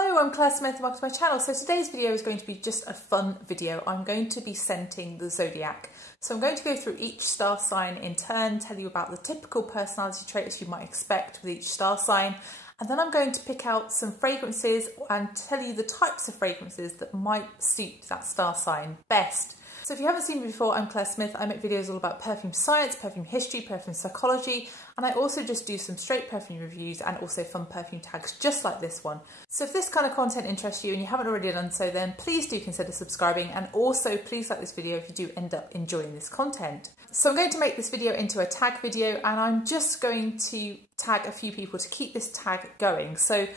Hello, I'm Claire Smith and welcome to my channel. So today's video is going to be just a fun video. I'm going to be scenting the zodiac. So I'm going to go through each star sign in turn, tell you about the typical personality traits you might expect with each star sign, and then I'm going to pick out some fragrances and tell you the types of fragrances that might suit that star sign best. So if you haven't seen me before, I'm Claire Smith. I make videos all about perfume science, perfume history, perfume psychology, and I also just do some straight perfume reviews and also fun perfume tags just like this one. So if this kind of content interests you and you haven't already done so, then please do consider subscribing, and also please like this video if you do end up enjoying this content. So I'm going to make this video into a tag video, and I'm just going to tag a few people to keep this tag going. So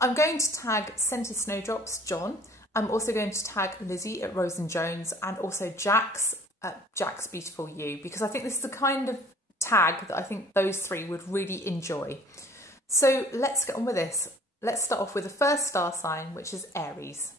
I'm going to tag Scented Snowdrops John. I'm also going to tag Lizzie at Rose and Jones, and also Jax at Jax Beautiful You, because I think this is the kind of tag that I think those three would really enjoy. So let's get on with this. Let's start off with the first star sign, which is Aries.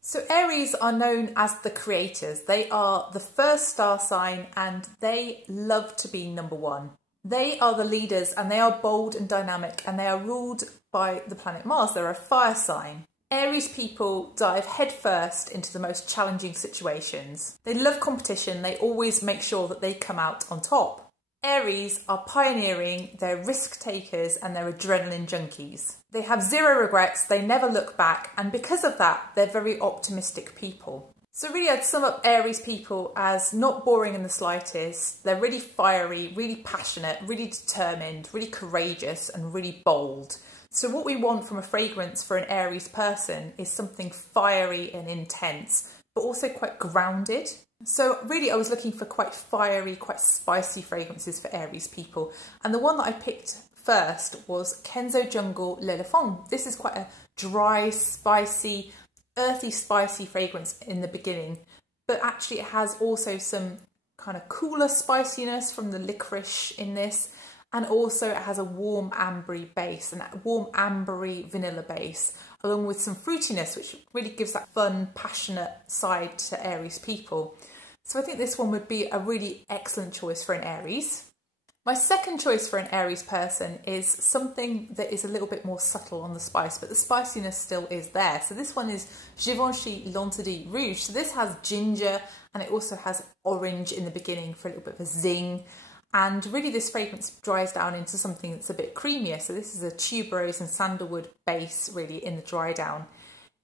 So Aries are known as the creators. They are the first star sign and they love to be number one. They are the leaders and they are bold and dynamic, and they are ruled by the planet Mars. They're a fire sign. Aries people dive headfirst into the most challenging situations. They love competition. They always make sure that they come out on top. Aries are pioneering, they're risk takers, and they're adrenaline junkies. They have zero regrets, they never look back, and because of that, they're very optimistic people. So really I'd sum up Aries people as not boring in the slightest. They're really fiery, really passionate, really determined, really courageous, and really bold. So what we want from a fragrance for an Aries person is something fiery and intense, but also quite grounded. So really I was looking for quite fiery, quite spicy fragrances for Aries people. And the one that I picked first was Kenzo Jungle L'Elephant. This is quite a dry, spicy, earthy, spicy fragrance in the beginning, but actually it has also some kind of cooler spiciness from the licorice in this. And also it has a warm ambery base, and that warm ambery vanilla base, along with some fruitiness, which really gives that fun, passionate side to Aries people. So I think this one would be a really excellent choice for an Aries. My second choice for an Aries person is something that is a little bit more subtle on the spice, but the spiciness still is there. So this one is Givenchy L'Interdit Rouge. So this has ginger, and it also has orange in the beginning for a little bit of a zing. And really this fragrance dries down into something that's a bit creamier. So this is a tuberose and sandalwood base really in the dry down.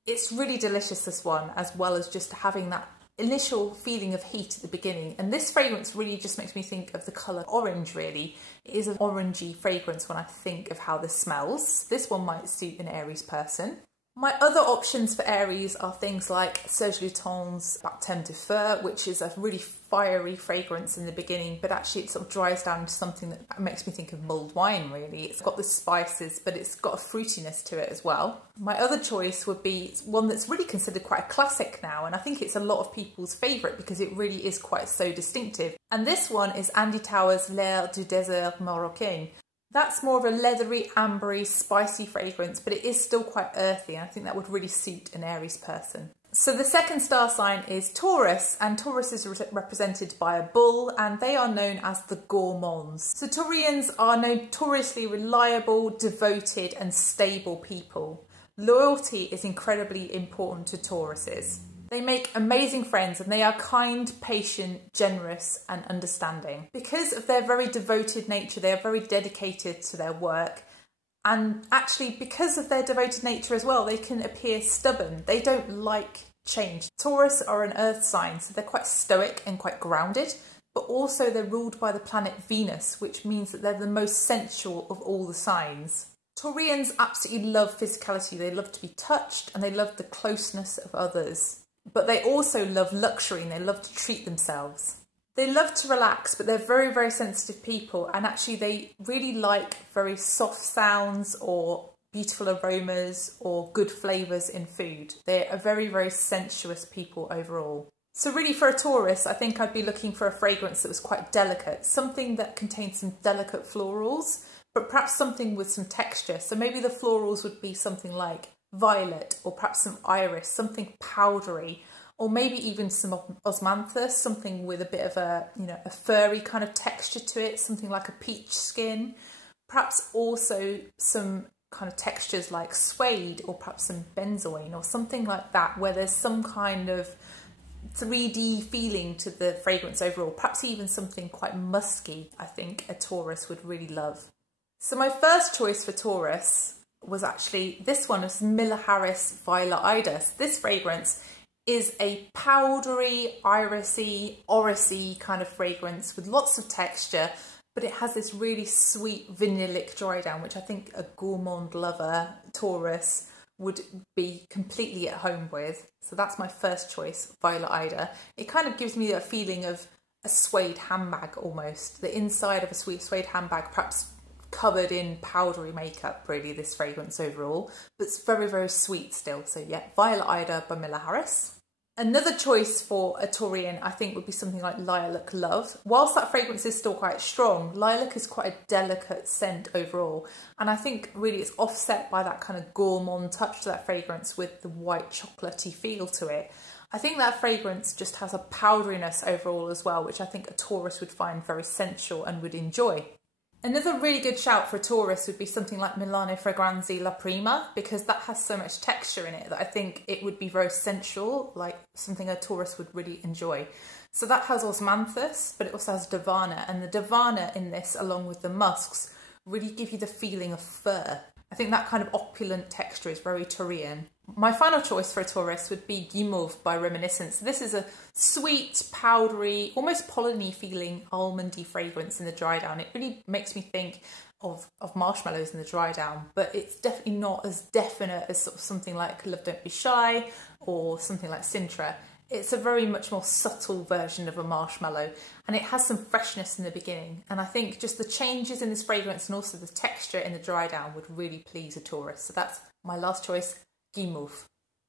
It's really delicious, this one, as well as just having that initial feeling of heat at the beginning. And this fragrance really just makes me think of the colour orange really. It is an orangey fragrance when I think of how this smells. This one might suit an Aries person. My other options for Aries are things like Serge Lutens Baptême de Feu, which is a really fiery fragrance in the beginning, but actually it sort of dries down into something that makes me think of mulled wine really. It's got the spices, but it's got a fruitiness to it as well. My other choice would be one that's really considered quite a classic now, and I think it's a lot of people's favourite because it really is quite so distinctive. And this one is Andy Tauer's L'air du désert Marocain. That's more of a leathery, ambery, spicy fragrance, but it is still quite earthy, and I think that would really suit an Aries person. So the second star sign is Taurus, and Taurus is represented by a bull, and they are known as the gourmands. So Taurians are notoriously reliable, devoted, and stable people. Loyalty is incredibly important to Tauruses. They make amazing friends, and they are kind, patient, generous and understanding. Because of their very devoted nature, they are very dedicated to their work. And actually, because of their devoted nature as well, they can appear stubborn. They don't like change. Taurus are an earth sign, so they're quite stoic and quite grounded, but also they're ruled by the planet Venus, which means that they're the most sensual of all the signs. Taurians absolutely love physicality. They love to be touched and they love the closeness of others. But they also love luxury and they love to treat themselves. They love to relax, but they're very, very sensitive people, and actually they really like very soft sounds or beautiful aromas or good flavours in food. They're a very, very sensuous people overall. So really for a Taurus, I think I'd be looking for a fragrance that was quite delicate, something that contains some delicate florals, but perhaps something with some texture. So maybe the florals would be something like violet, or perhaps some iris, something powdery, or maybe even some osmanthus, something with a bit of a, a furry kind of texture to it, something like a peach skin. Perhaps also some kind of textures like suede or perhaps some benzoin or something like that, where there's some kind of 3D feeling to the fragrance overall, perhaps even something quite musky. I think a Taurus would really love. So my first choice for Taurus was actually this one, is Miller Harris Violet Ida. So this fragrance is a powdery, irisy, orrisy kind of fragrance with lots of texture, but it has this really sweet vanillic dry down, which I think a gourmand lover, Taurus, would be completely at home with. So that's my first choice, Violet Ida. It kind of gives me a feeling of a suede handbag almost. The inside of a sweet suede handbag, perhaps covered in powdery makeup, really, this fragrance overall. But it's very, very sweet still. So yeah, Violet Ida by Miller Harris. Another choice for a Taurian, I think, would be something like Lilac Love. Whilst that fragrance is still quite strong, Lilac is quite a delicate scent overall. And I think really it's offset by that kind of gourmand touch to that fragrance with the white chocolatey feel to it. I think that fragrance just has a powderiness overall as well, which I think a Taurus would find very sensual and would enjoy. Another really good shout for a Taurus would be something like Milano Fragranze La Prima, because that has so much texture in it that I think it would be very sensual, like something a Taurus would really enjoy. So that has osmanthus, but it also has Davana, and the Davana in this, along with the musks, really give you the feeling of fur. I think that kind of opulent texture is very Taurian. My final choice for a Taurus would be Guimauve by Reminiscence. This is a sweet, powdery, almost pollen-y feeling almondy fragrance in the dry down. It really makes me think of marshmallows in the dry down, but it's definitely not as definite as sort of something like Love Don't Be Shy or something like Sintra. It's a very much more subtle version of a marshmallow, and it has some freshness in the beginning. And I think just the changes in this fragrance and also the texture in the dry down would really please a Taurus. So that's my last choice, Guimauve.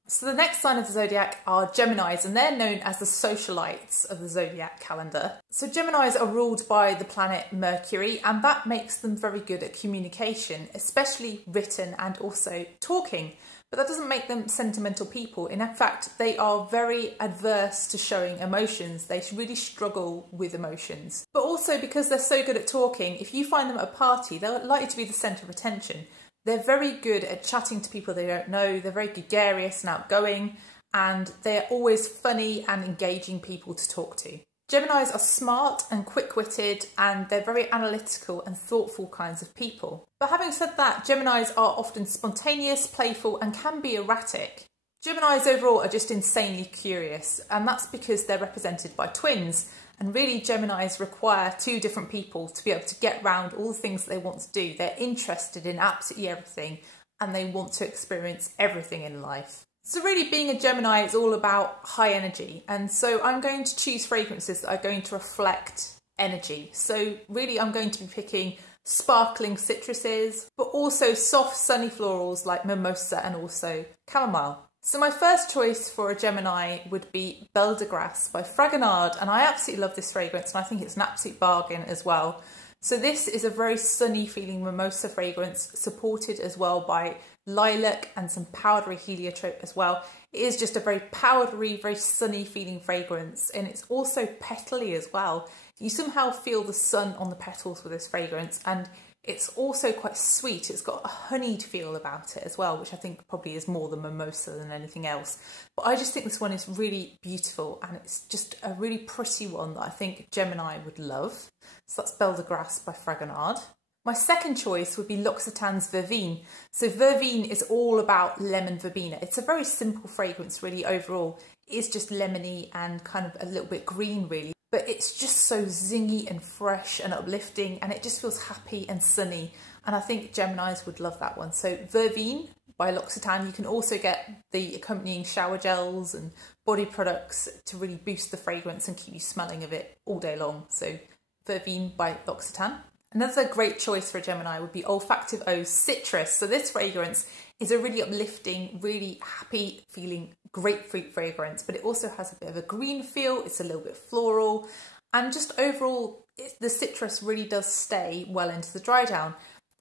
So the next sign of the zodiac are Geminis, and they're known as the socialites of the zodiac calendar. So Geminis are ruled by the planet Mercury, and that makes them very good at communication, especially written and also talking. But that doesn't make them sentimental people. In fact, they are very adverse to showing emotions. They really struggle with emotions. But also because they're so good at talking, if you find them at a party, they're likely to be the centre of attention. They're very good at chatting to people they don't know. They're very gregarious and outgoing, and they're always funny and engaging people to talk to. Geminis are smart and quick-witted, and they're very analytical and thoughtful kinds of people. But having said that, Geminis are often spontaneous, playful, and can be erratic. Geminis overall are just insanely curious, and that's because they're represented by twins. And really, Geminis require two different people to be able to get round all the things that they want to do. They're interested in absolutely everything, and they want to experience everything in life. So really, being a Gemini is all about high energy, and so I'm going to choose fragrances that are going to reflect energy. So really, I'm going to be picking sparkling citruses, but also soft sunny florals like mimosa and also chamomile. So my first choice for a Gemini would be Belle de Grasse by Fragonard, and I absolutely love this fragrance, and I think it's an absolute bargain as well. So this is a very sunny feeling mimosa fragrance, supported as well by lilac and some powdery heliotrope as well. It is just a very powdery, very sunny feeling fragrance, and it's also petally as well. You somehow feel the sun on the petals with this fragrance, and it's also quite sweet. It's got a honeyed feel about it as well, which I think probably is more the mimosa than anything else. But I just think this one is really beautiful, and it's just a really pretty one that I think Gemini would love. So that's Belle de Grasse by Fragonard. My second choice would be L'Occitane's Verveine. So Verveine is all about lemon verbena. It's a very simple fragrance really overall. It is just lemony and kind of a little bit green really. But it's just so zingy and fresh and uplifting, and it just feels happy and sunny. And I think Geminis would love that one. So Verveine by L'Occitane. You can also get the accompanying shower gels and body products to really boost the fragrance and keep you smelling of it all day long. So Verveine by L'Occitane. Another great choice for a Gemini would be Olfactive Eau's Citrus. So this fragrance is a really uplifting, really happy feeling grapefruit fragrance, but it also has a bit of a green feel. It's a little bit floral, and just overall, the citrus really does stay well into the dry down.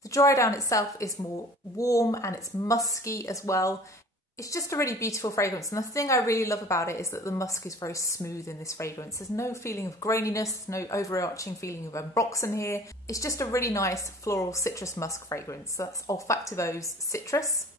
The dry down itself is more warm and it's musky as well. It's just a really beautiful fragrance, and the thing I really love about it is that the musk is very smooth in this fragrance. There's no feeling of graininess, no overarching feeling of ambroxan here. It's just a really nice floral citrus musk fragrance. So that's Olfactivo's Citrus.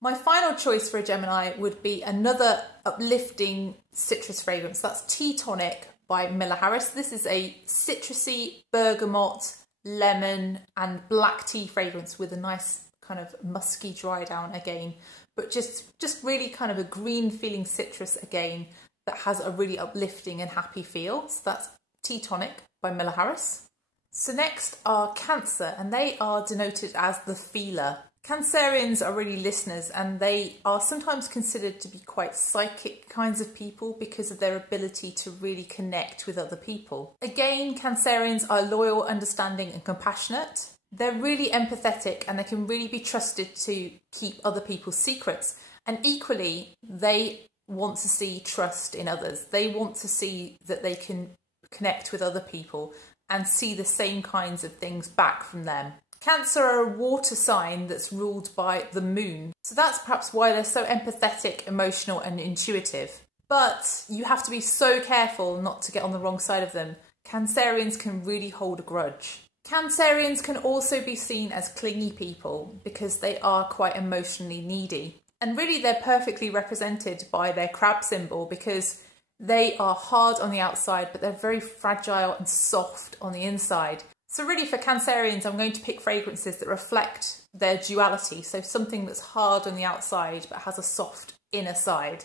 My final choice for a Gemini would be another uplifting citrus fragrance. That's Tea Tonic by Miller Harris. This is a citrusy bergamot, lemon and black tea fragrance with a nice kind of musky dry down again, but just really kind of a green feeling citrus again that has a really uplifting and happy feel. So that's Tea Tonic by Miller Harris. So next are Cancer, and they are denoted as the feeler. Cancerians are really listeners, and they are sometimes considered to be quite psychic kinds of people because of their ability to really connect with other people. Again, Cancerians are loyal, understanding and compassionate. They're really empathetic, and they can really be trusted to keep other people's secrets. And equally, they want to see trust in others. They want to see that they can connect with other people and see the same kinds of things back from them. Cancer are a water sign that's ruled by the moon. So that's perhaps why they're so empathetic, emotional and intuitive. But you have to be so careful not to get on the wrong side of them. Cancerians can really hold a grudge. Cancerians can also be seen as clingy people because they are quite emotionally needy. And really they're perfectly represented by their crab symbol because they are hard on the outside, but they're very fragile and soft on the inside. So really for Cancerians, I'm going to pick fragrances that reflect their duality. So something that's hard on the outside, but has a soft inner side.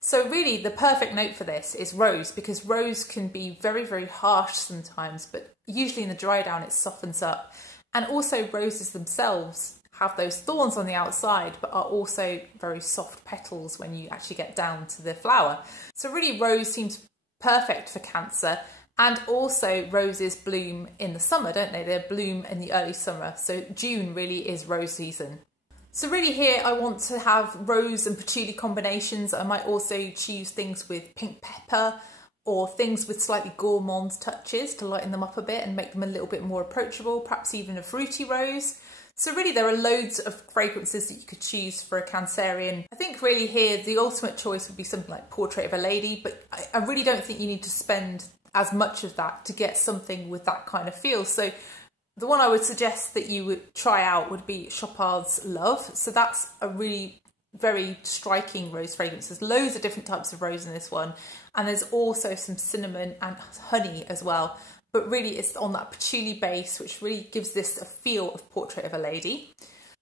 So really the perfect note for this is rose, because rose can be very, very harsh sometimes, but usually in the dry down it softens up. And also roses themselves have those thorns on the outside, but are also very soft petals when you actually get down to the flower. So really rose seems perfect for Cancer. And also roses bloom in the summer, don't they? They bloom in the early summer. So June really is rose season. So really here I want to have rose and patchouli combinations. I might also choose things with pink pepper or things with slightly gourmand touches to lighten them up a bit and make them a little bit more approachable, perhaps even a fruity rose. So really there are loads of fragrances that you could choose for a Cancerian. I think really here the ultimate choice would be something like Portrait of a Lady, but I really don't think you need to spend as much of that to get something with that kind of feel. So the one I would suggest that you would try out would be Chopard's Love. So that's a really very striking rose fragrance. There's loads of different types of rose in this one, and there's also some cinnamon and honey as well. But really it's on that patchouli base, which really gives this a feel of Portrait of a Lady.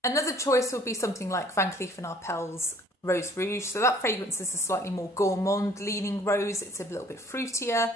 Another choice would be something like Van Cleef & Arpels Rose Rouge. So that fragrance is a slightly more gourmand leaning rose. It's a little bit fruitier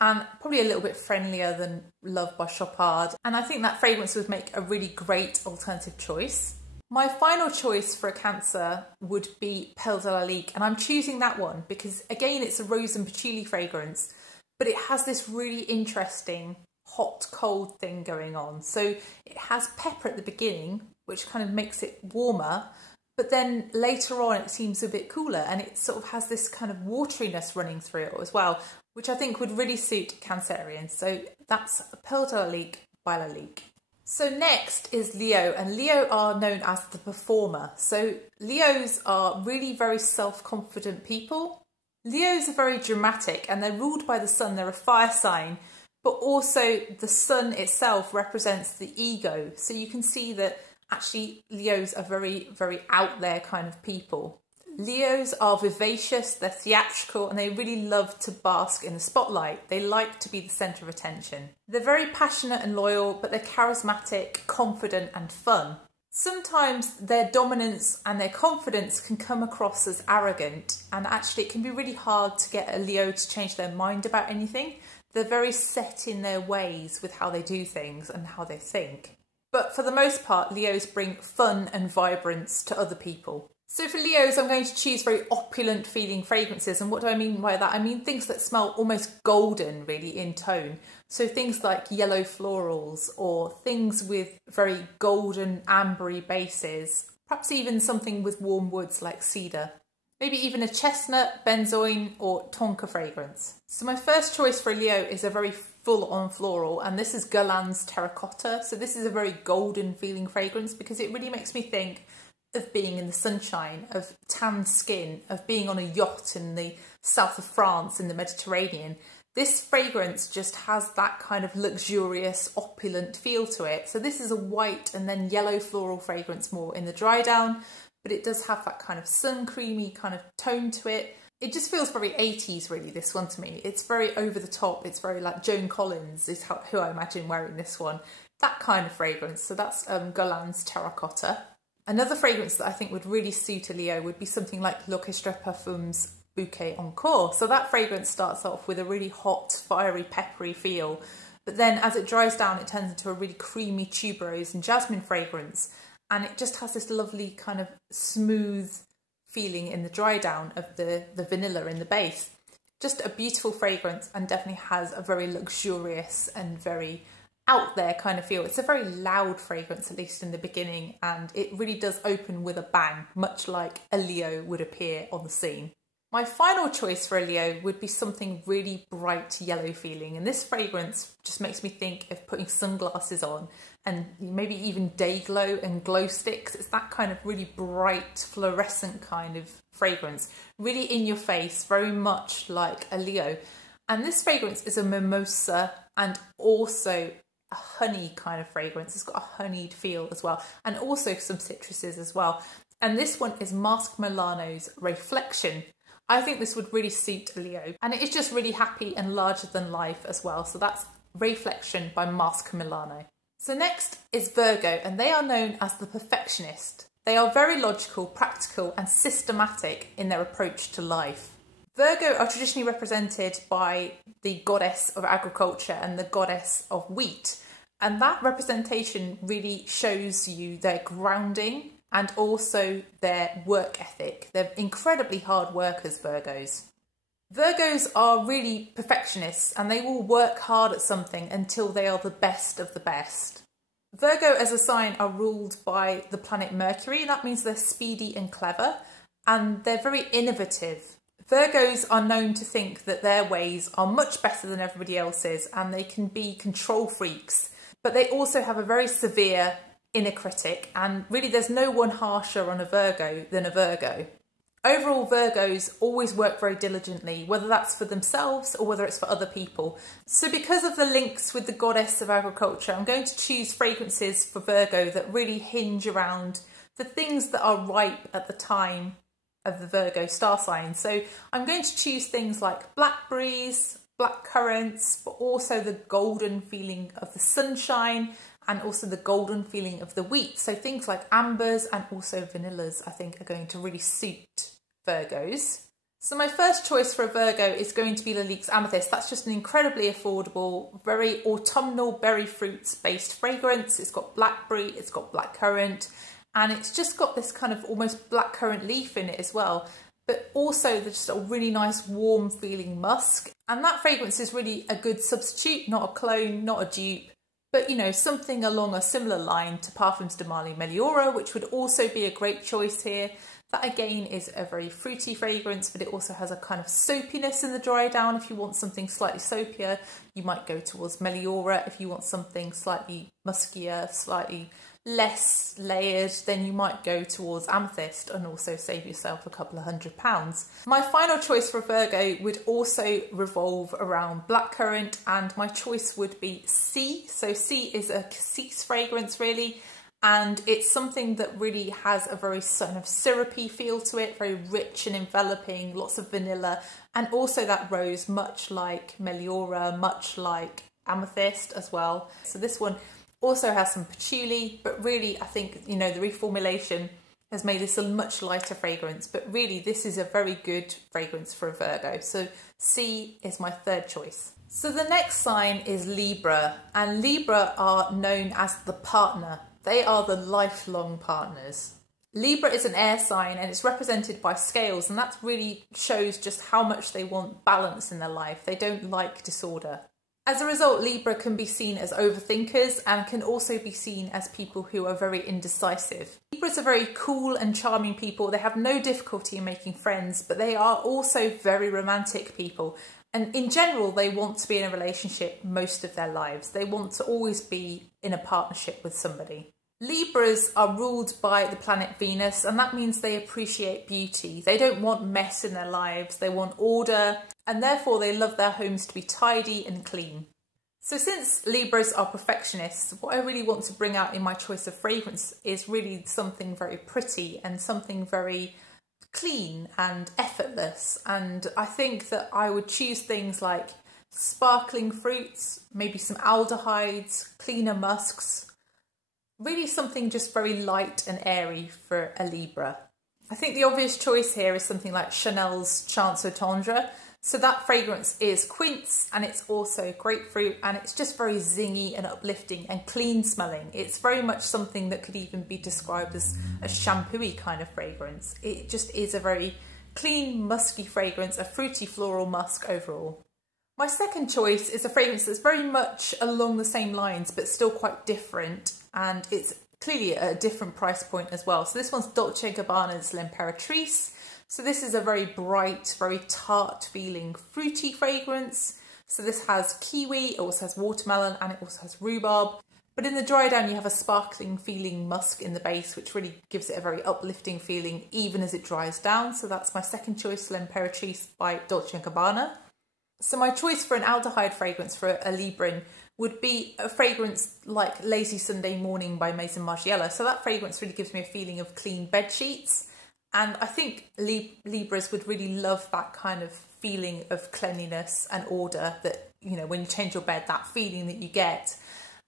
and probably a little bit friendlier than Love by Chopard. And I think that fragrance would make a really great alternative choice. My final choice for a Cancer would be Perle de la Ligue, and I'm choosing that one because again it's a rose and patchouli fragrance, but it has this really interesting hot cold thing going on. So it has pepper at the beginning, which kind of makes it warmer, but then later on it seems a bit cooler, and it sort of has this kind of wateriness running through it as well, which I think would really suit Cancerians. So that's Perle de la Ligue by La Ligue. So next is Leo, and Leo are known as the performer. So Leos are really very self-confident people. Leos are very dramatic and they're ruled by the sun. They're a fire sign, but also the sun itself represents the ego. So you can see that actually Leos are very, very out there kind of people. Leos are vivacious, they're theatrical, and they really love to bask in the spotlight. They like to be the centre of attention. They're very passionate and loyal, but they're charismatic, confident and fun. Sometimes their dominance and their confidence can come across as arrogant, and actually it can be really hard to get a Leo to change their mind about anything. They're very set in their ways with how they do things and how they think. But for the most part, Leos bring fun and vibrance to other people. So for Leos, I'm going to choose very opulent feeling fragrances. And what do I mean by that? I mean things that smell almost golden really in tone. So things like yellow florals or things with very golden ambery bases. Perhaps even something with warm woods like cedar. Maybe even a chestnut, benzoin or tonka fragrance. So my first choice for a Leo is a very full-on floral, and this is Guerlain's Terracotta. So this is a very golden feeling fragrance because it really makes me think of being in the sunshine, of tanned skin, of being on a yacht in the south of France in the Mediterranean. This fragrance just has that kind of luxurious, opulent feel to it. So this is a white and then yellow floral fragrance more in the dry down, but it does have that kind of sun creamy kind of tone to it. It just feels very 80s really, this one to me. It's very over the top. It's very like Joan Collins is who I imagine wearing this one. That kind of fragrance. So that's Guerlain's Terracotta. Another fragrance that I think would really suit a Leo would be something like L'Orchestre Perfumes Bouquet Encore. So that fragrance starts off with a really hot, fiery, peppery feel. But then as it dries down, it turns into a really creamy tuberose and jasmine fragrance. And it just has this lovely kind of smooth feeling in the dry down of the vanilla in the base. Just a beautiful fragrance, and definitely has a very luxurious and very out there kind of feel. It's a very loud fragrance, at least in the beginning, and it really does open with a bang, much like a Leo would appear on the scene. My final choice for a Leo would be something really bright yellow feeling, and this fragrance just makes me think of putting sunglasses on and maybe even day glow and glow sticks. It's that kind of really bright fluorescent kind of fragrance, really in your face, very much like a Leo. And this fragrance is a mimosa and also a honey kind of fragrance. It's got a honeyed feel as well, and also some citruses as well. And this one is Masque Milano's Ray-flection. I think this would really suit a Leo, and it is just really happy and larger than life as well. So that's Ray-flection by Masque Milano. So next is Virgo, and they are known as the perfectionist. They are very logical, practical and systematic in their approach to life. Virgo are traditionally represented by the goddess of agriculture and the goddess of wheat, and that representation really shows you their grounding and also their work ethic. They're incredibly hard workers, Virgos. Virgos are really perfectionists, and they will work hard at something until they are the best of the best. Virgo as a sign are ruled by the planet Mercury. That means they're speedy and clever, and they're very innovative. Virgos are known to think that their ways are much better than everybody else's, and they can be control freaks, but they also have a very severe inner critic, and really there's no one harsher on a Virgo than a Virgo. Overall, Virgos always work very diligently, whether that's for themselves or whether it's for other people. So because of the links with the goddess of agriculture, I'm going to choose fragrances for Virgo that really hinge around the things that are ripe at the time of the Virgo star sign. So I'm going to choose things like blackberries, black currants, but also the golden feeling of the sunshine, and also the golden feeling of the wheat. So things like ambers and also vanillas, I think, are going to really suit Virgos. So my first choice for a Virgo is going to be Lilic's Amethyst. That's just an incredibly affordable, very autumnal berry fruits based fragrance. It's got blackberry, it's got blackcurrant, and it's just got this kind of almost blackcurrant leaf in it as well. But also there's just a really nice warm feeling musk. And that fragrance is really a good substitute, not a clone, not a dupe, but, you know, something along a similar line to Parfums de Marly Meliora, which would also be a great choice here. That again is a very fruity fragrance, but it also has a kind of soapiness in the dry down. If you want something slightly soapier, you might go towards Meliora. If you want something slightly muskier, slightly less layered, then you might go towards Amethyst and also save yourself a couple of £100. My final choice for Virgo would also revolve around blackcurrant, and my choice would be C. So C is a cassis fragrance really, and it's something that really has a very sort of syrupy feel to it, very rich and enveloping, lots of vanilla, and also that rose, much like Meliora, much like Amethyst as well. So this one also has some patchouli, but really I think, you know, the reformulation has made this a much lighter fragrance, but really this is a very good fragrance for a Virgo. So C is my third choice. So the next sign is Libra, and Libra are known as the partner. They are the lifelong partners. Libra is an air sign, and it's represented by scales, and that really shows just how much they want balance in their life. They don't like disorder. As a result, Libra can be seen as overthinkers and can also be seen as people who are very indecisive. Libras are very cool and charming people. They have no difficulty in making friends, but they are also very romantic people. And in general, they want to be in a relationship most of their lives. They want to always be in a partnership with somebody. Libras are ruled by the planet Venus, and that means they appreciate beauty. They don't want mess in their lives, they want order, and therefore they love their homes to be tidy and clean. So since Libras are perfectionists, what I really want to bring out in my choice of fragrance is really something very pretty and something very clean and effortless. And I think that I would choose things like sparkling fruits, maybe some aldehydes, cleaner musks, really something just very light and airy for a Libra. I think the obvious choice here is something like Chanel's Chance au Tendre. So that fragrance is quince and it's also grapefruit, and it's just very zingy and uplifting and clean smelling. It's very much something that could even be described as a shampoo-y kind of fragrance. It just is a very clean, musky fragrance, a fruity floral musk overall. My second choice is a fragrance that's very much along the same lines but still quite different, and it's clearly at a different price point as well. So this one's Dolce & Gabbana's L'Imperatrice. So this is a very bright, very tart feeling fruity fragrance. So this has kiwi, it also has watermelon, and it also has rhubarb. But in the dry down you have a sparkling feeling musk in the base, which really gives it a very uplifting feeling even as it dries down. So that's my second choice, L'Imperatrice by Dolce & Gabbana. So my choice for an aldehyde fragrance for a Libran would be a fragrance like Lazy Sunday Morning by Maison Margiela. So that fragrance really gives me a feeling of clean bed sheets. And I think Libras would really love that kind of feeling of cleanliness and order that, you know, when you change your bed, that feeling that you get.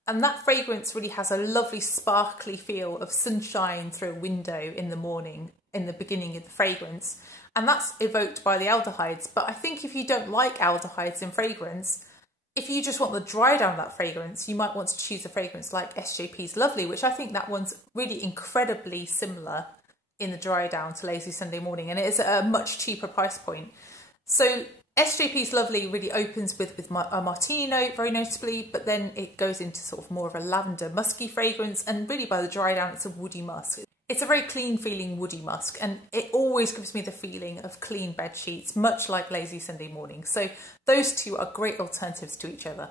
And that fragrance really has a lovely sparkly feel of sunshine through a window in the morning, in the beginning of the fragrance. And that's evoked by the aldehydes. But I think if you don't like aldehydes in fragrance, if you just want the dry down of that fragrance, you might want to choose a fragrance like SJP's Lovely, which I think that one's really incredibly similar in the dry down to Lazy Sunday Morning, and it is at a much cheaper price point. So SJP's Lovely really opens with a martini note, very noticeably, but then it goes into sort of more of a lavender musky fragrance, and really by the dry down it's a woody musk. It's a very clean feeling woody musk, and it always gives me the feeling of clean bed sheets, much like Lazy Sunday Morning. So those two are great alternatives to each other.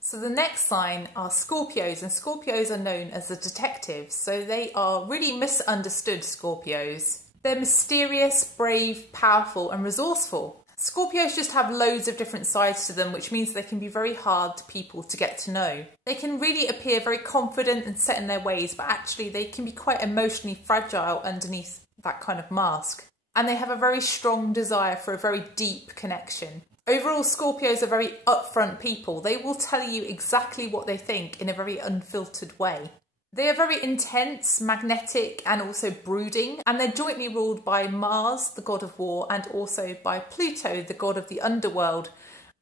So the next sign are Scorpios, and Scorpios are known as the detectives. So they are really misunderstood Scorpios. They're mysterious, brave, powerful and resourceful. Scorpios just have loads of different sides to them, which means they can be very hard to people to get to know. They can really appear very confident and set in their ways, but actually they can be quite emotionally fragile underneath that kind of mask. And they have a very strong desire for a very deep connection. Overall, Scorpios are very upfront people. They will tell you exactly what they think in a very unfiltered way. They are very intense, magnetic and also brooding, and they're jointly ruled by Mars, the god of war, and also by Pluto, the god of the underworld.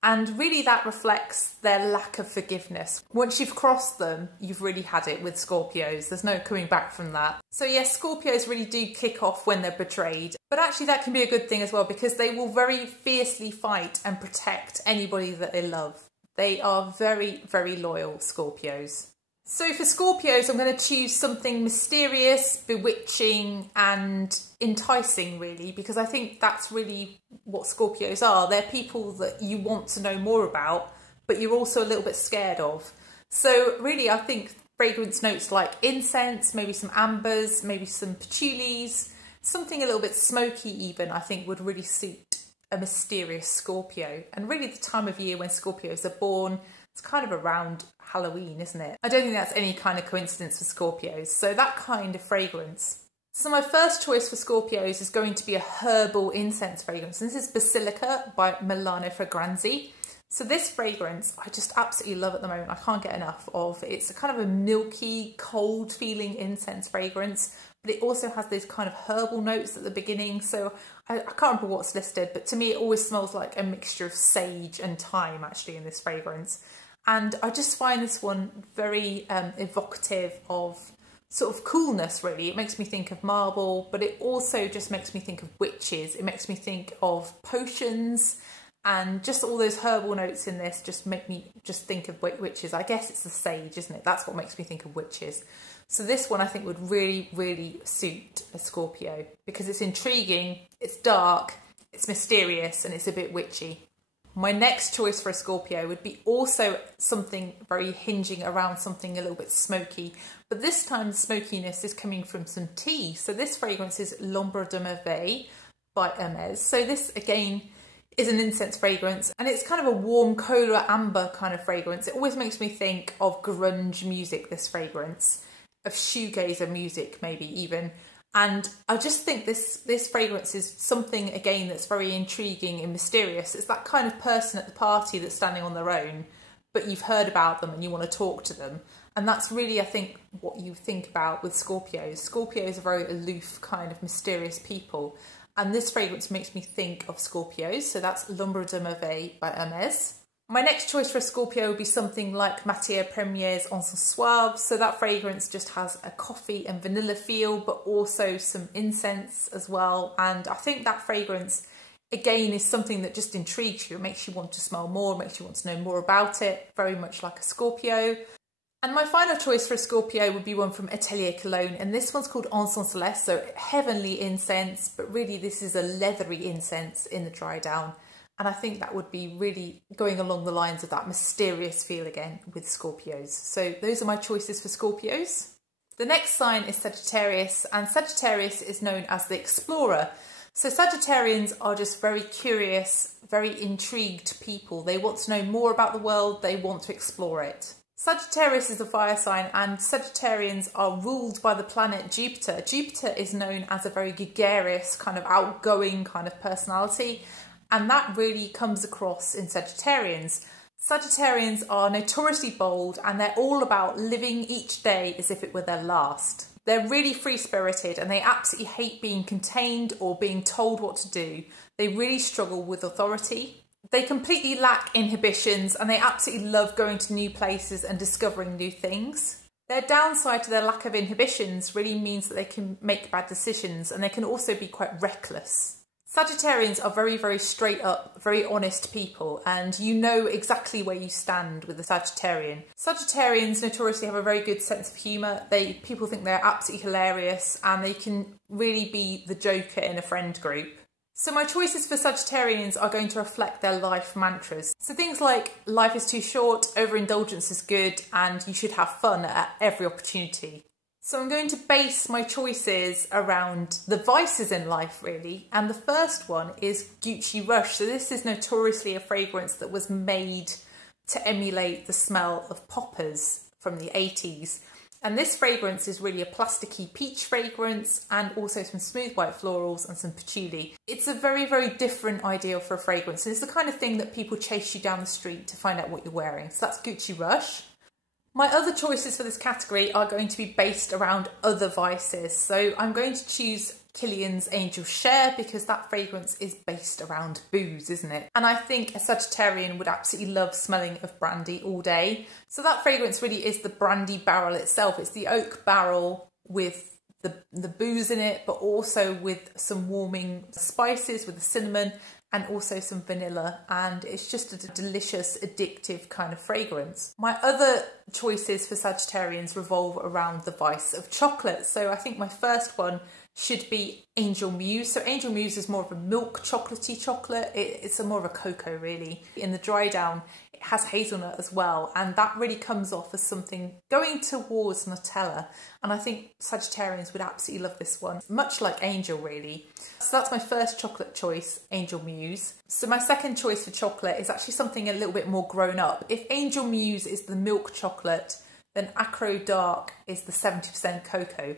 And really that reflects their lack of forgiveness. Once you've crossed them, you've really had it with Scorpios. There's no coming back from that. So yes, Scorpios really do kick off when they're betrayed. But actually that can be a good thing as well, because they will very fiercely fight and protect anybody that they love. They are very, very loyal, Scorpios. So for Scorpios, I'm going to choose something mysterious, bewitching and enticing, really, because I think that's really what Scorpios are. They're people that you want to know more about, but you're also a little bit scared of. So really, I think fragrance notes like incense, maybe some ambers, maybe some patchoulis, something a little bit smoky even, I think would really suit a mysterious Scorpio. And really the time of year when Scorpios are born, it's kind of around Halloween, isn't it? I don't think that's any kind of coincidence for Scorpios. So that kind of fragrance. So my first choice for Scorpios is going to be a herbal incense fragrance. And this is Basilica by Milano Fragranze. So this fragrance, I just absolutely love at the moment. I can't get enough of. It's a kind of a milky, cold feeling incense fragrance, but it also has these kind of herbal notes at the beginning. So I can't remember what's listed, but to me it always smells like a mixture of sage and thyme actually in this fragrance. And I just find this one very evocative of sort of coolness, really. It makes me think of marble, but it also just makes me think of witches. It makes me think of potions, and just all those herbal notes in this just make me just think of witches. I guess it's the sage, isn't it? That's what makes me think of witches. So this one I think would really, really suit a Scorpio because it's intriguing, it's dark, it's mysterious, and it's a bit witchy. My next choice for a Scorpio would be also something very hinging around something a little bit smoky, but this time the smokiness is coming from some tea. So this fragrance is L'Ombre de Merveille by Hermes. So this again is an incense fragrance, and it's kind of a warm cola amber kind of fragrance. It always makes me think of grunge music, this fragrance, of shoegazer music maybe even. And I just think this fragrance is something, again, that's very intriguing and mysterious. It's that kind of person at the party that's standing on their own, but you've heard about them and you want to talk to them. And that's really, I think, what you think about with Scorpios. Scorpios are very aloof, kind of mysterious people. And this fragrance makes me think of Scorpios. So that's L'Ombre de Merveille by Hermes. My next choice for a Scorpio would be something like Matière Première's Encens Suave. So that fragrance just has a coffee and vanilla feel, but also some incense as well. And I think that fragrance, again, is something that just intrigues you. It makes you want to smell more, makes you want to know more about it, very much like a Scorpio. And my final choice for a Scorpio would be one from Atelier Cologne, and this one's called Encens Céleste, so heavenly incense, but really this is a leathery incense in the dry down. And I think that would be really going along the lines of that mysterious feel again with Scorpios. So those are my choices for Scorpios. The next sign is Sagittarius, and Sagittarius is known as the explorer. So Sagittarians are just very curious, very intrigued people. They want to know more about the world, they want to explore it. Sagittarius is a fire sign, and Sagittarians are ruled by the planet Jupiter. Jupiter is known as a very gregarious, kind of outgoing kind of personality. And that really comes across in Sagittarians. Sagittarians are notoriously bold, and they're all about living each day as if it were their last. They're really free-spirited, and they absolutely hate being contained or being told what to do. They really struggle with authority. They completely lack inhibitions, and they absolutely love going to new places and discovering new things. Their downside to their lack of inhibitions really means that they can make bad decisions, and they can also be quite reckless. Sagittarians are very, very straight up, very honest people, and you know exactly where you stand with a Sagittarian. Sagittarians notoriously have a very good sense of humour. People think they're absolutely hilarious, and they can really be the joker in a friend group. So my choices for Sagittarians are going to reflect their life mantras. So things like life is too short, overindulgence is good, and you should have fun at every opportunity. So I'm going to base my choices around the vices in life, really. And the first one is Gucci Rush. So this is notoriously a fragrance that was made to emulate the smell of poppers from the 80s. And this fragrance is really a plasticky peach fragrance, and also some smooth white florals and some patchouli. It's a very, very different ideal for a fragrance. And it's the kind of thing that people chase you down the street to find out what you're wearing. So that's Gucci Rush. My other choices for this category are going to be based around other vices. So I'm going to choose Kilian's Angel Share, because that fragrance is based around booze, isn't it? And I think a Sagittarian would absolutely love smelling of brandy all day. So that fragrance really is the brandy barrel itself. It's the oak barrel with the booze in it, but also with some warming spices, with the cinnamon, and also some vanilla, and it's just a delicious, addictive kind of fragrance. My other choices for Sagittarians revolve around the vice of chocolate. So I think my first one should be Angel Muse. So Angel Muse is more of a milk chocolatey chocolate. It's more of a cocoa, really. In the dry down, it has hazelnut as well, and that really comes off as something going towards Nutella. And I think Sagittarians would absolutely love this one, much like Angel, really. So that's my first chocolate choice, Angel Muse. So my second choice for chocolate is actually something a little bit more grown up. If Angel Muse is the milk chocolate, then Acro Dark is the 70% cocoa.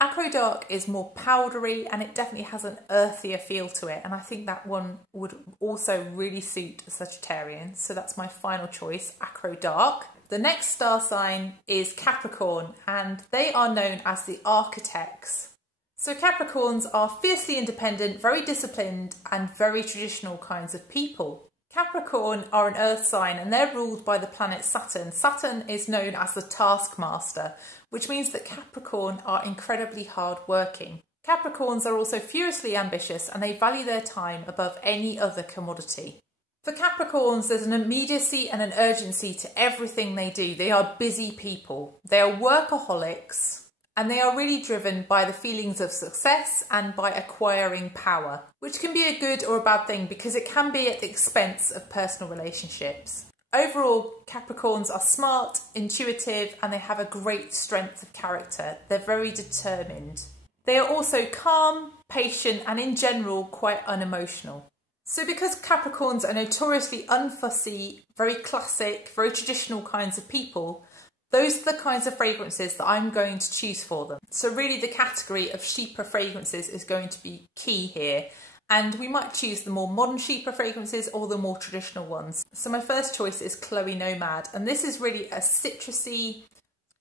Acro Dark is more powdery, and it definitely has an earthier feel to it, and I think that one would also really suit a Sagittarian. So that's my final choice, Acro Dark. The next star sign is Capricorn, and they are known as the architects. So Capricorns are fiercely independent, very disciplined, and very traditional kinds of people. Capricorn are an earth sign, and they're ruled by the planet Saturn. Saturn is known as the taskmaster, which means that Capricorn are incredibly hardworking. Capricorns are also furiously ambitious, and they value their time above any other commodity. For Capricorns, there's an immediacy and an urgency to everything they do. They are busy people. They are workaholics, And they are really driven by the feelings of success and by acquiring power, which can be a good or a bad thing because it can be at the expense of personal relationships. Overall, Capricorns are smart, intuitive, and they have a great strength of character. They're very determined. They are also calm, patient, and in general quite unemotional. So because Capricorns are notoriously unfussy, very classic, very traditional kinds of people, those are the kinds of fragrances that I'm going to choose for them. So really the category of chiper fragrances is going to be key here. And we might choose the more modern chiper fragrances or the more traditional ones. So my first choice is Chloe Nomad. And this is really a citrusy,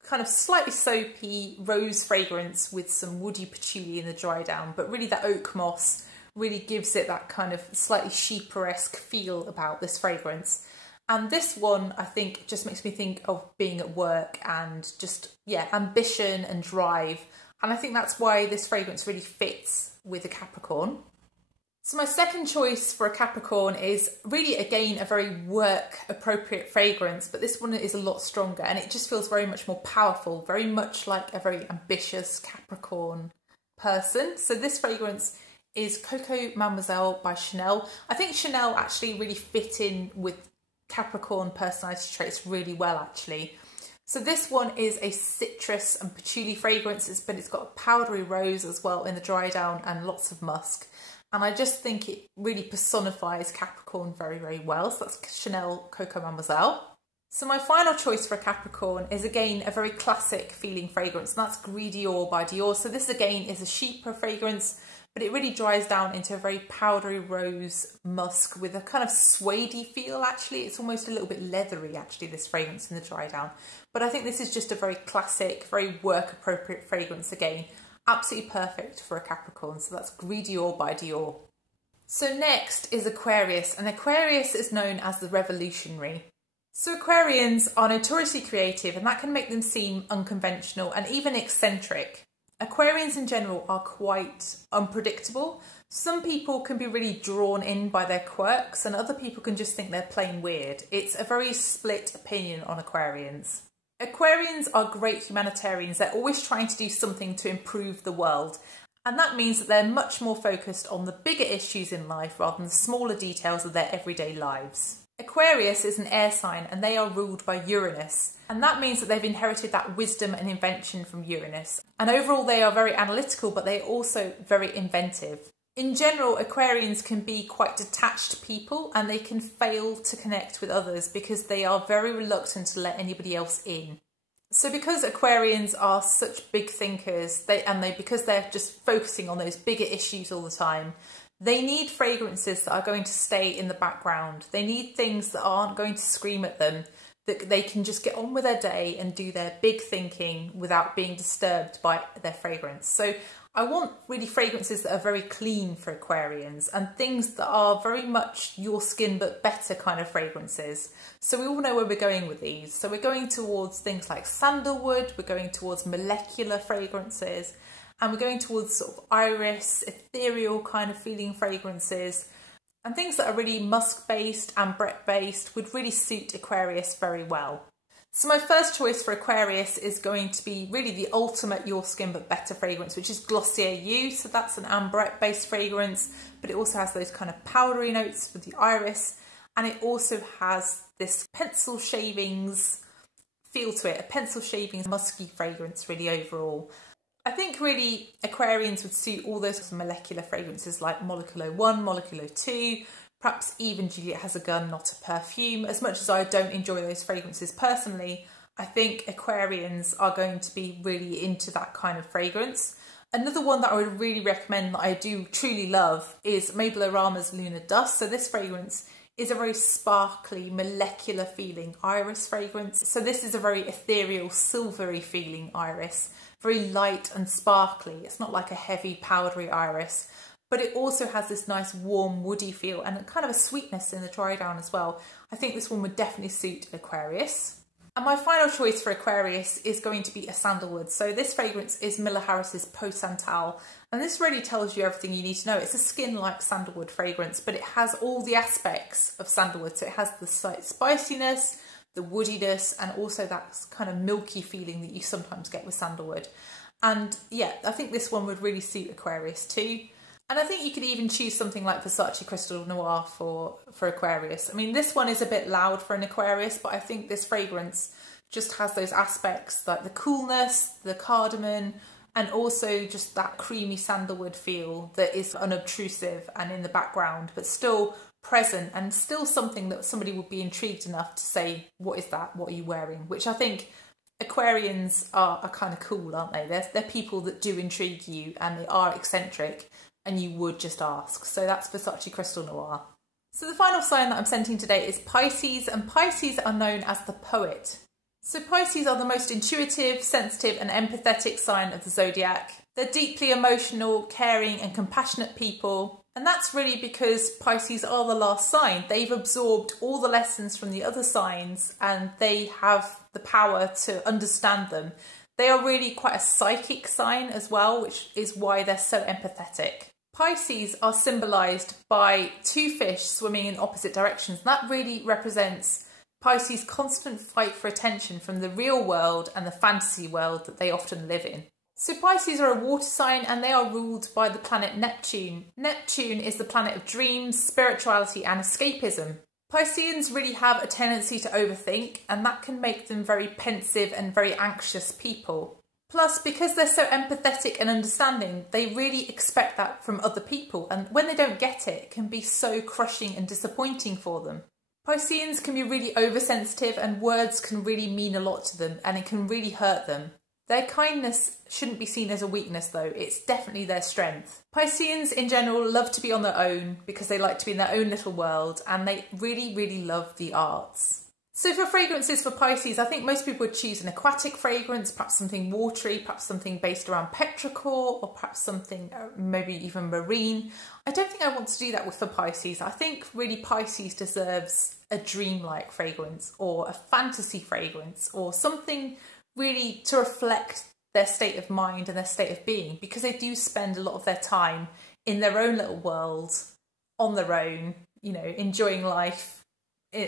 kind of slightly soapy rose fragrance with some woody patchouli in the dry down. But really that oak moss really gives it that kind of slightly chiper-esque feel about this fragrance. And this one, I think, just makes me think of being at work and just, yeah, ambition and drive. And I think that's why this fragrance really fits with a Capricorn. So my second choice for a Capricorn is really, again, a very work-appropriate fragrance, but this one is a lot stronger and it just feels very much more powerful, very much like a very ambitious Capricorn person. So this fragrance is Coco Mademoiselle by Chanel. I think Chanel actually really fit in with Capricorn personality traits really well, actually. So this one is a citrus and patchouli fragrance, but it's got a powdery rose as well in the dry down and lots of musk. And I just think it really personifies Capricorn very, very well. So that's Chanel Coco Mademoiselle. So my final choice for a Capricorn is again a very classic feeling fragrance, and that's Gris Dior by Dior. So this again is a chiper fragrance, but it really dries down into a very powdery rose musk with a kind of suede-y feel, actually. It's almost a little bit leathery, actually, this fragrance in the dry down. But I think this is just a very classic, very work-appropriate fragrance again. Absolutely perfect for a Capricorn. So that's Gris Dior by Dior. So next is Aquarius, and Aquarius is known as the revolutionary. So Aquarians are notoriously creative, and that can make them seem unconventional and even eccentric. Aquarians in general are quite unpredictable. Some people can be really drawn in by their quirks and other people can just think they're plain weird. It's a very split opinion on Aquarians. Aquarians are great humanitarians. They're always trying to do something to improve the world. And that means that they're much more focused on the bigger issues in life rather than the smaller details of their everyday lives. Aquarius is an air sign and they are ruled by Uranus. And that means that they've inherited that wisdom and invention from Uranus. And overall they are very analytical, but they're also very inventive. In general, Aquarians can be quite detached people and they can fail to connect with others because they are very reluctant to let anybody else in. So because Aquarians are such big thinkers, because they're just focusing on those bigger issues all the time, they need fragrances that are going to stay in the background. They need things that aren't going to scream at them, that they can just get on with their day and do their big thinking without being disturbed by their fragrance. So I want really fragrances that are very clean for Aquarians and things that are very much your skin but better kind of fragrances. So we all know where we're going with these. So we're going towards things like sandalwood, we're going towards molecular fragrances, and we're going towards sort of iris, ethereal kind of feeling fragrances. And things that are really musk-based, ambrette-based would really suit Aquarius very well. So my first choice for Aquarius is going to be really the ultimate Your Skin But Better fragrance, which is Glossier You. So that's an ambrette-based fragrance, but it also has those kind of powdery notes with the iris. And it also has this pencil shavings feel to it, a pencil shavings musky fragrance really overall. I think really Aquarians would suit all those molecular fragrances like Molecular 1, Molecular 2, perhaps even Juliet Has a Gun, Not a Perfume. As much as I don't enjoy those fragrances personally, I think Aquarians are going to be really into that kind of fragrance. Another one that I would really recommend that I do truly love is Mabel Orama's Lunar Dust. So this fragrance is a very sparkly, molecular feeling iris fragrance. So this is a very ethereal, silvery feeling iris, very light and sparkly. It's not like a heavy, powdery iris, but it also has this nice, warm, woody feel and kind of a sweetness in the dry down as well. I think this one would definitely suit Aquarius. And my final choice for Aquarius is going to be a sandalwood. So this fragrance is Miller Harris's Peau Santal. And this really tells you everything you need to know. It's a skin-like sandalwood fragrance, but it has all the aspects of sandalwood. So it has the slight spiciness, the woodiness, and also that kind of milky feeling that you sometimes get with sandalwood. And yeah, I think this one would really suit Aquarius too. And I think you could even choose something like Versace Crystal Noir for Aquarius. I mean, this one is a bit loud for an Aquarius, but I think this fragrance just has those aspects like the coolness, the cardamom, and also just that creamy sandalwood feel that is unobtrusive and in the background, but still present and still something that somebody would be intrigued enough to say, what is that? What are you wearing? Which I think Aquarians are kind of cool, aren't they? They're people that do intrigue you and they are eccentric and you would just ask. So that's Versace Crystal Noir. So the final sign that I'm scenting today is Pisces, and Pisces are known as the poet. So Pisces are the most intuitive, sensitive and empathetic sign of the zodiac. They're deeply emotional, caring and compassionate people. And that's really because Pisces are the last sign. They've absorbed all the lessons from the other signs and they have the power to understand them. They are really quite a psychic sign as well, which is why they're so empathetic. Pisces are symbolised by two fish swimming in opposite directions. That really represents Pisces' constant fight for attention from the real world and the fantasy world that they often live in. So Pisces are a water sign and they are ruled by the planet Neptune. Neptune is the planet of dreams, spirituality and escapism. Pisceans really have a tendency to overthink, and that can make them very pensive and very anxious people. Plus, because they're so empathetic and understanding, they really expect that from other people, and when they don't get it, it can be so crushing and disappointing for them. Pisceans can be really oversensitive and words can really mean a lot to them and it can really hurt them. Their kindness shouldn't be seen as a weakness though, it's definitely their strength. Pisceans in general love to be on their own because they like to be in their own little world and they really, really love the arts. So for fragrances for Pisces, I think most people would choose an aquatic fragrance, perhaps something watery, perhaps something based around petrichor, or perhaps something maybe even marine. I don't think I want to do that for Pisces. I think really Pisces deserves a dreamlike fragrance or a fantasy fragrance or something really to reflect their state of mind and their state of being, because they do spend a lot of their time in their own little world, on their own, you know, enjoying life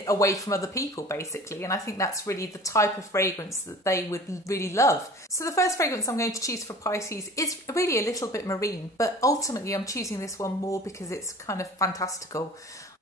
away from other people basically, and I think that's really the type of fragrance that they would really love. So the first fragrance I'm going to choose for Pisces is really a little bit marine, but ultimately I'm choosing this one more because it's kind of fantastical.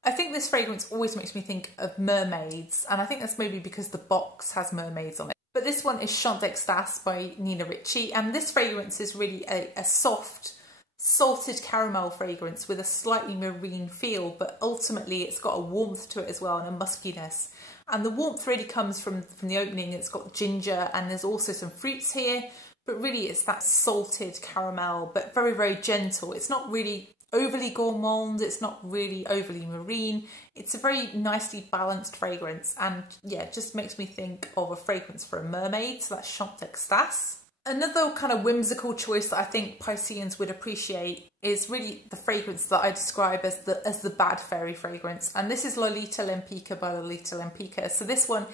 I think this fragrance always makes me think of mermaids, and I think that's maybe because the box has mermaids on it. But this one is Chant d'Extase by Nina Ricci, and this fragrance is really a soft, salted caramel fragrance with a slightly marine feel, but ultimately it's got a warmth to it as well and a muskiness. And the warmth really comes from the opening. It's got ginger and there's also some fruits here, but really it's that salted caramel, but very, very gentle. It's not really overly gourmand, it's not really overly marine. It's a very nicely balanced fragrance and yeah, it just makes me think of a fragrance for a mermaid, so that's Chant d'Extase. Another kind of whimsical choice that I think Pisceans would appreciate is really the fragrance that I describe as the bad fairy fragrance, and this is Lolita Lempicka by Lolita Lempicka. So this one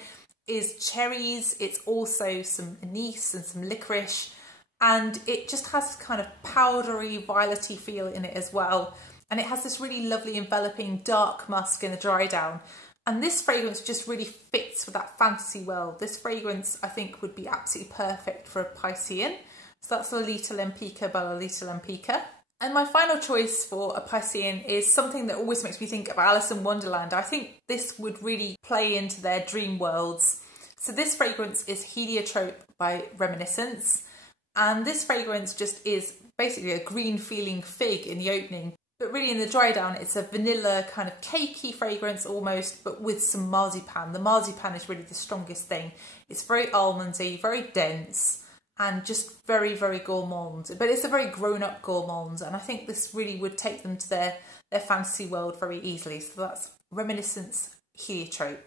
is cherries, it's also some anise and some licorice, and it just has this kind of powdery, violety feel in it as well, and it has this really lovely enveloping dark musk in the dry down. And this fragrance just really fits with that fantasy world. This fragrance, I think, would be absolutely perfect for a Piscean. So that's Lolita Lempicka by Lolita Lempicka. And my final choice for a Piscean is something that always makes me think of Alice in Wonderland. I think this would really play into their dream worlds. So this fragrance is Heliotrope by Reminiscence. And this fragrance just is basically a green feeling fig in the opening. But really in the dry down, it's a vanilla kind of cakey fragrance almost, but with some marzipan. The marzipan is really the strongest thing. It's very almondy, very dense, and just very, very gourmand. But it's a very grown-up gourmand, and I think this really would take them to their fantasy world very easily. So that's Reminiscence Heliotrope.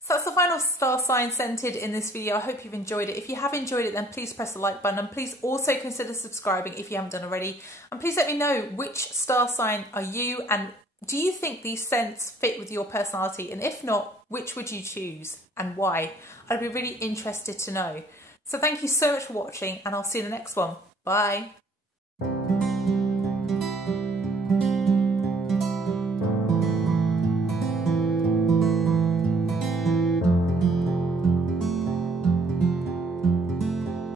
So that's the final star sign scented in this video. I hope you've enjoyed it. If you have enjoyed it, then please press the like button and please also consider subscribing if you haven't done already. And please let me know which star sign are you and do you think these scents fit with your personality? And if not, which would you choose and why? I'd be really interested to know. So thank you so much for watching and I'll see you in the next one. Bye.